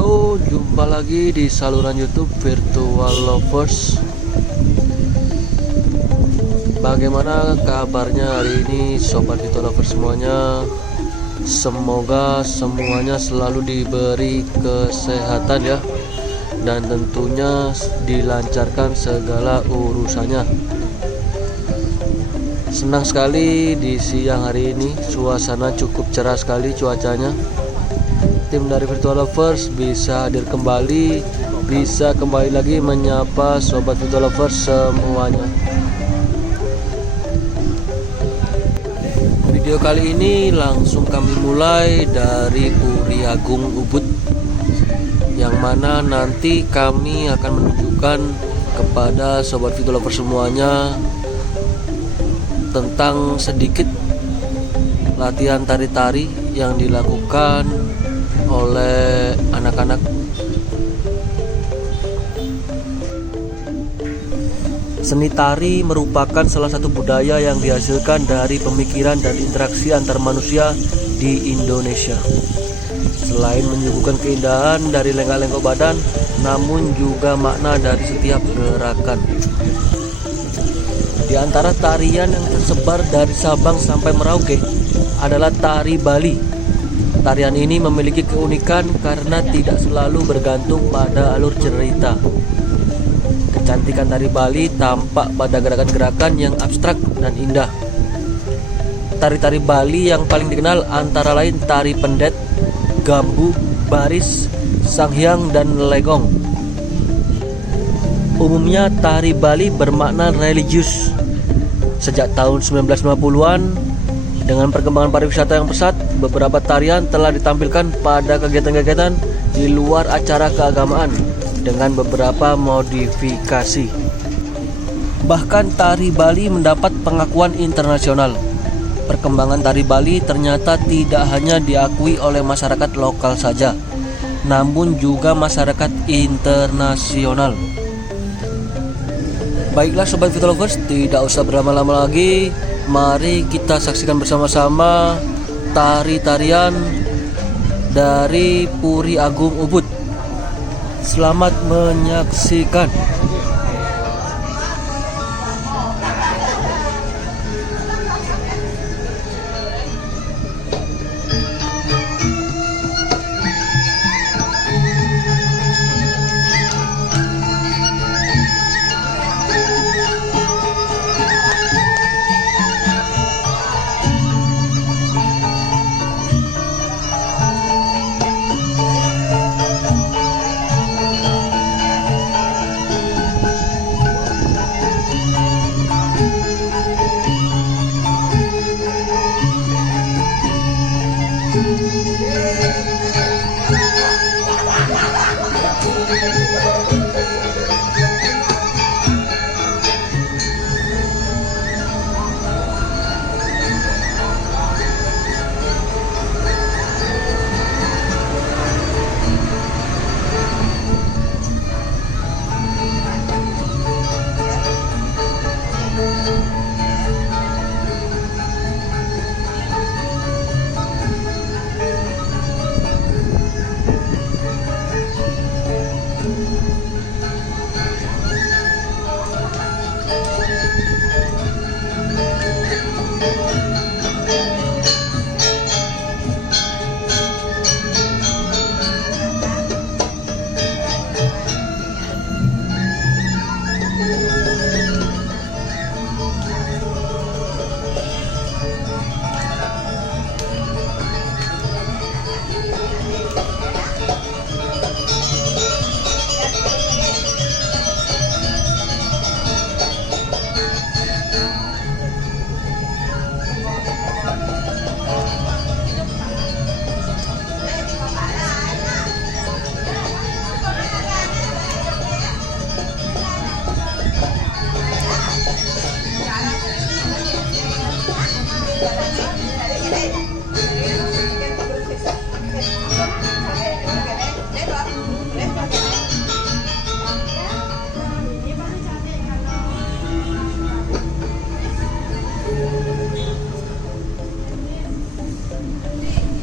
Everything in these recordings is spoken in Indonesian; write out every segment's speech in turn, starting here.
Halo, jumpa lagi di saluran YouTube Virtual Lovers. Bagaimana kabarnya hari ini Sobat Virtual Lovers semuanya? Semoga semuanya selalu diberi kesehatan ya, dan tentunya dilancarkan segala urusannya. Senang sekali di siang hari ini, suasana cukup cerah sekali cuacanya. Tim dari Virtual Lovers bisa hadir kembali, bisa kembali lagi menyapa Sobat Virtual Lovers semuanya. Video kali ini langsung kami mulai dari Puri Agung Ubud, yang mana nanti kami akan menunjukkan kepada Sobat Virtual Lovers semuanya tentang sedikit latihan tari-tari yang dilakukan oleh anak-anak. Seni tari merupakan salah satu budaya yang dihasilkan dari pemikiran dan interaksi antar manusia di Indonesia. Selain menyuguhkan keindahan dari lenggak-lenggok badan, namun juga makna dari setiap gerakan. Di antara tarian yang tersebar dari Sabang sampai Merauke adalah tari Bali. Tarian ini memiliki keunikan karena tidak selalu bergantung pada alur cerita. Kecantikan tari Bali tampak pada gerakan-gerakan yang abstrak dan indah. Tari-tari Bali yang paling dikenal antara lain tari pendet, gambu, baris, sanghyang, dan legong. Umumnya tari Bali bermakna religius. Sejak tahun 1950-an, dengan perkembangan pariwisata yang pesat, beberapa tarian telah ditampilkan pada kegiatan-kegiatan di luar acara keagamaan dengan beberapa modifikasi. Bahkan tari Bali mendapat pengakuan internasional. Perkembangan tari Bali ternyata tidak hanya diakui oleh masyarakat lokal saja, namun juga masyarakat internasional. Baiklah Sobat Virtual Lovers, tidak usah berlama-lama lagi, mari kita saksikan bersama-sama tari-tarian dari Puri Agung Ubud. Selamat menyaksikan.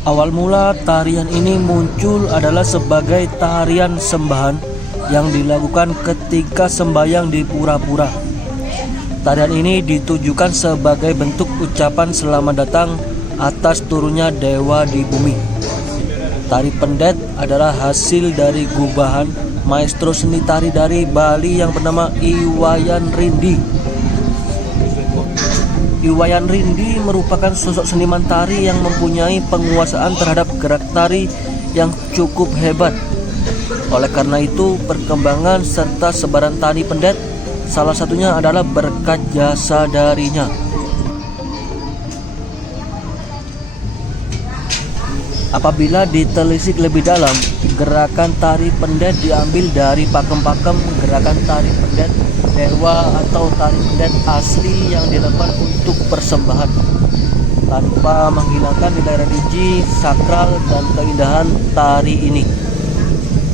Awal mula tarian ini muncul adalah sebagai tarian sembahan yang dilakukan ketika sembahyang di pura-pura. Tarian ini ditujukan sebagai bentuk ucapan selamat datang atas turunnya dewa di bumi. Tari pendet adalah hasil dari gubahan maestro seni tari dari Bali yang bernama Iwayan Rindi. Iwayan Rindi merupakan sosok seniman tari yang mempunyai penguasaan terhadap gerak tari yang cukup hebat. Oleh karena itu, perkembangan serta sebaran tari pendet salah satunya adalah berkat jasa darinya. Apabila ditelisik lebih dalam, gerakan tari pendet diambil dari pakem-pakem gerakan tari pendet dewa atau tari pendet asli yang dilakukan untuk persembahan, tanpa menghilangkan nilai religi, sakral, dan keindahan tari ini.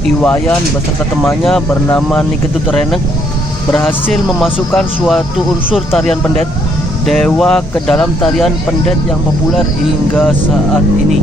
Iwayan beserta temannya bernama Niketut Renek berhasil memasukkan suatu unsur tarian pendet dewa ke dalam tarian pendet yang populer hingga saat ini.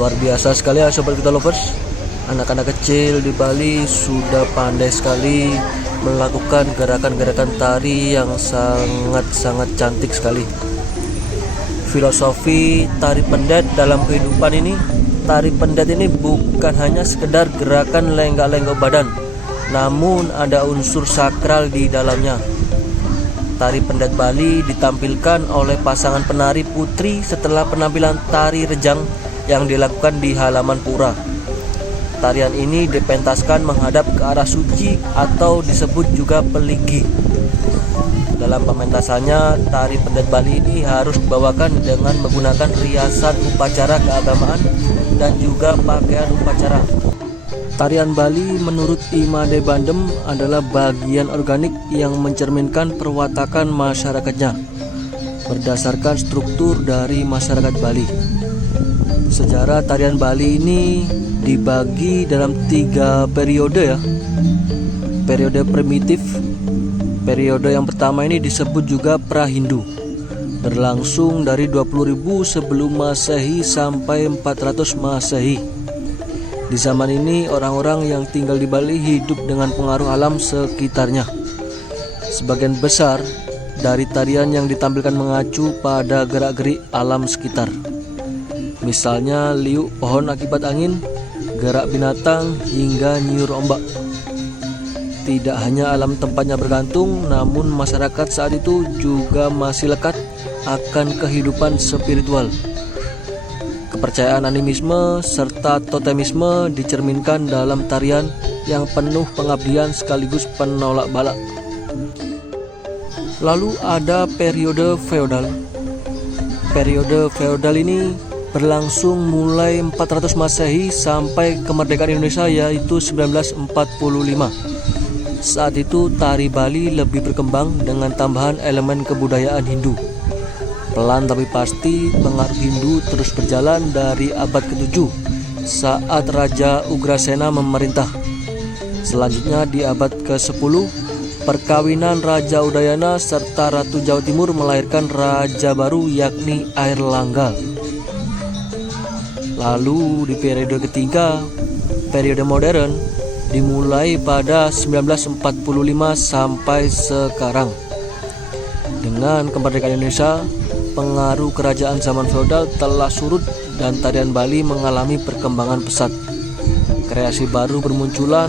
Luar biasa sekali ya sobat Vita Lovers. Anak-anak kecil di Bali sudah pandai sekali melakukan gerakan-gerakan tari yang sangat-sangat cantik sekali. Filosofi tari pendet dalam kehidupan ini, tari pendet ini bukan hanya sekedar gerakan lenggak-lenggok badan, namun ada unsur sakral di dalamnya. Tari pendet Bali ditampilkan oleh pasangan penari putri setelah penampilan tari rejang yang dilakukan di halaman pura. Tarian ini dipentaskan menghadap ke arah suci atau disebut juga peligi. Dalam pementasannya, tari pendet Bali ini harus dibawakan dengan menggunakan riasan upacara keagamaan dan juga pakaian upacara. Tarian Bali menurut Imade Bandem adalah bagian organik yang mencerminkan perwatakan masyarakatnya berdasarkan struktur dari masyarakat Bali. Sejarah tarian Bali ini dibagi dalam 3 periode ya. Periode primitif. Periode yang pertama ini disebut juga Prahindu, berlangsung dari 20.000 sebelum Masehi sampai 400 Masehi. Di zaman ini orang-orang yang tinggal di Bali hidup dengan pengaruh alam sekitarnya. Sebagian besar dari tarian yang ditampilkan mengacu pada gerak-gerik alam sekitar. Misalnya liuk pohon akibat angin, gerak binatang hingga nyiur ombak. Tidak hanya alam tempatnya bergantung, namun masyarakat saat itu juga masih lekat akan kehidupan spiritual. Kepercayaan animisme serta totemisme dicerminkan dalam tarian yang penuh pengabdian sekaligus penolak bala. Lalu ada periode feodal. Periode feodal ini berlangsung mulai 400 Masehi sampai kemerdekaan Indonesia yaitu 1945. Saat itu tari Bali lebih berkembang dengan tambahan elemen kebudayaan Hindu. Pelan tapi pasti pengaruh Hindu terus berjalan dari abad ke-7 saat Raja Ugrasena memerintah. Selanjutnya di abad ke-10, perkawinan Raja Udayana serta Ratu Jawa Timur melahirkan raja baru yakni Airlangga. Lalu di periode ketiga, periode modern, dimulai pada 1945 sampai sekarang. Dengan kemerdekaan Indonesia, pengaruh kerajaan zaman feodal telah surut dan tarian Bali mengalami perkembangan pesat. Kreasi baru bermunculan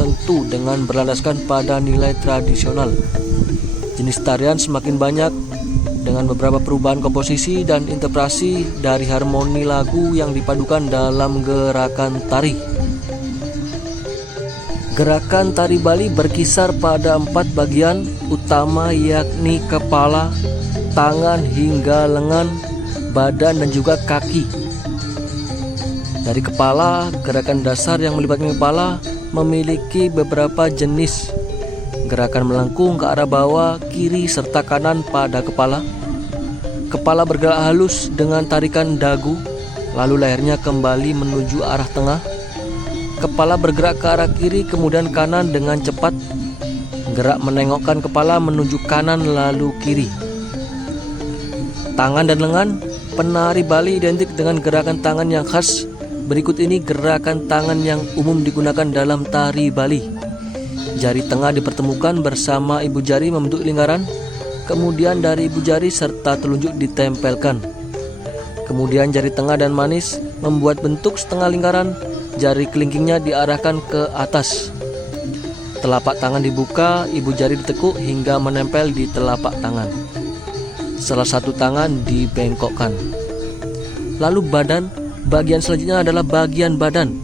tentu dengan berlandaskan pada nilai tradisional. Jenis tarian semakin banyak dengan beberapa perubahan komposisi dan interpretasi dari harmoni lagu yang dipadukan dalam gerakan tari. Gerakan tari Bali berkisar pada 4 bagian utama yakni kepala, tangan hingga lengan, badan dan juga kaki. Dari kepala, gerakan dasar yang melibatkan kepala memiliki beberapa jenis. Gerakan melengkung ke arah bawah, kiri serta kanan pada kepala. Kepala bergerak halus dengan tarikan dagu, lalu lehernya kembali menuju arah tengah. Kepala bergerak ke arah kiri kemudian kanan dengan cepat. Gerak menengokkan kepala menuju kanan lalu kiri. Tangan dan lengan, penari Bali identik dengan gerakan tangan yang khas. Berikut ini gerakan tangan yang umum digunakan dalam tari Bali. Jari tengah dipertemukan bersama ibu jari membentuk lingkaran. Kemudian dari ibu jari serta telunjuk ditempelkan. Kemudian jari tengah dan manis membuat bentuk setengah lingkaran. Jari kelingkingnya diarahkan ke atas. Telapak tangan dibuka, ibu jari ditekuk hingga menempel di telapak tangan. Salah satu tangan dibengkokkan. Lalu badan, bagian selanjutnya adalah bagian badan.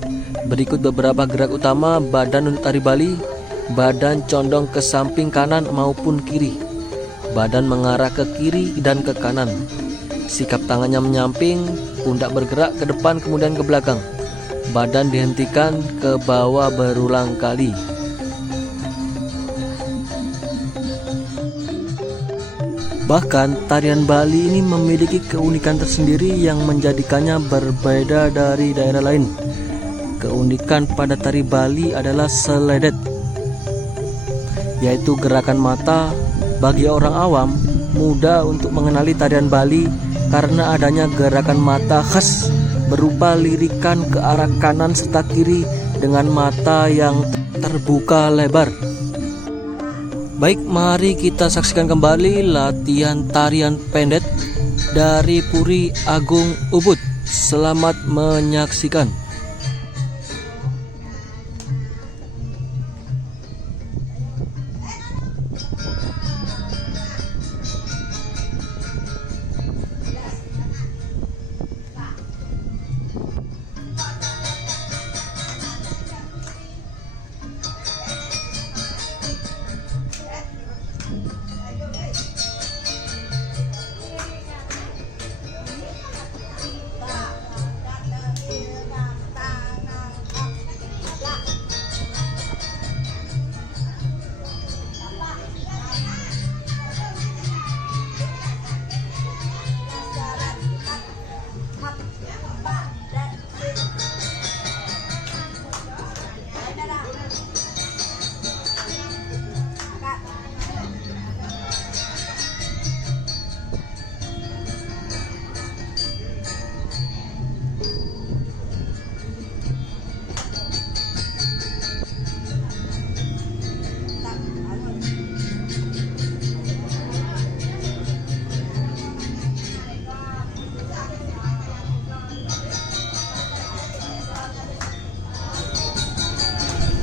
Berikut beberapa gerak utama badan untuk tari Bali. Badan condong ke samping kanan maupun kiri. Badan mengarah ke kiri dan ke kanan. Sikap tangannya menyamping, pundak bergerak ke depan kemudian ke belakang. Badan dihentikan ke bawah berulang kali. Bahkan tarian Bali ini memiliki keunikan tersendiri yang menjadikannya berbeda dari daerah lain. Keunikan pada tari Bali adalah seledet, yaitu gerakan mata. Bagi orang awam mudah untuk mengenali tarian Bali karena adanya gerakan mata khas berupa lirikan ke arah kanan serta kiri dengan mata yang terbuka lebar. Baik, mari kita saksikan kembali latihan tarian pendet dari Puri Agung Ubud. Selamat menyaksikan.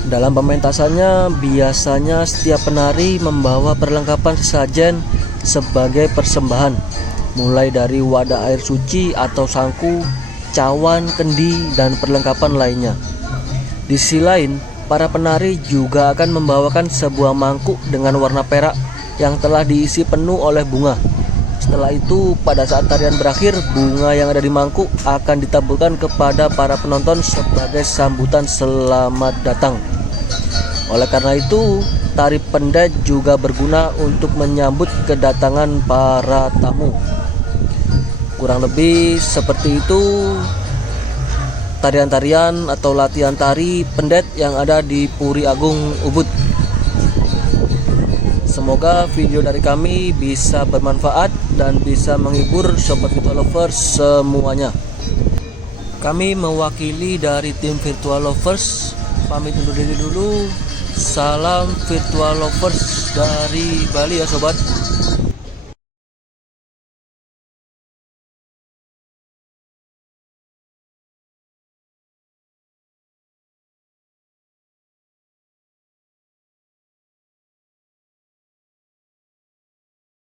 Dalam pementasannya, biasanya setiap penari membawa perlengkapan sesajen sebagai persembahan, mulai dari wadah air suci atau sangku, cawan, kendi, dan perlengkapan lainnya. Di sisi lain, para penari juga akan membawakan sebuah mangkuk dengan warna perak yang telah diisi penuh oleh bunga. Setelah itu, pada saat tarian berakhir, bunga yang ada di mangkuk akan ditaburkan kepada para penonton sebagai sambutan selamat datang. Oleh karena itu, tari pendet juga berguna untuk menyambut kedatangan para tamu. Kurang lebih seperti itu tarian-tarian atau latihan tari pendet yang ada di Puri Agung Ubud. Semoga video dari kami bisa bermanfaat dan bisa menghibur Sobat Virtual Lovers semuanya. Kami mewakili dari tim Virtual Lovers pamit undur diri dulu. Salam Virtual Lovers dari Bali ya sobat.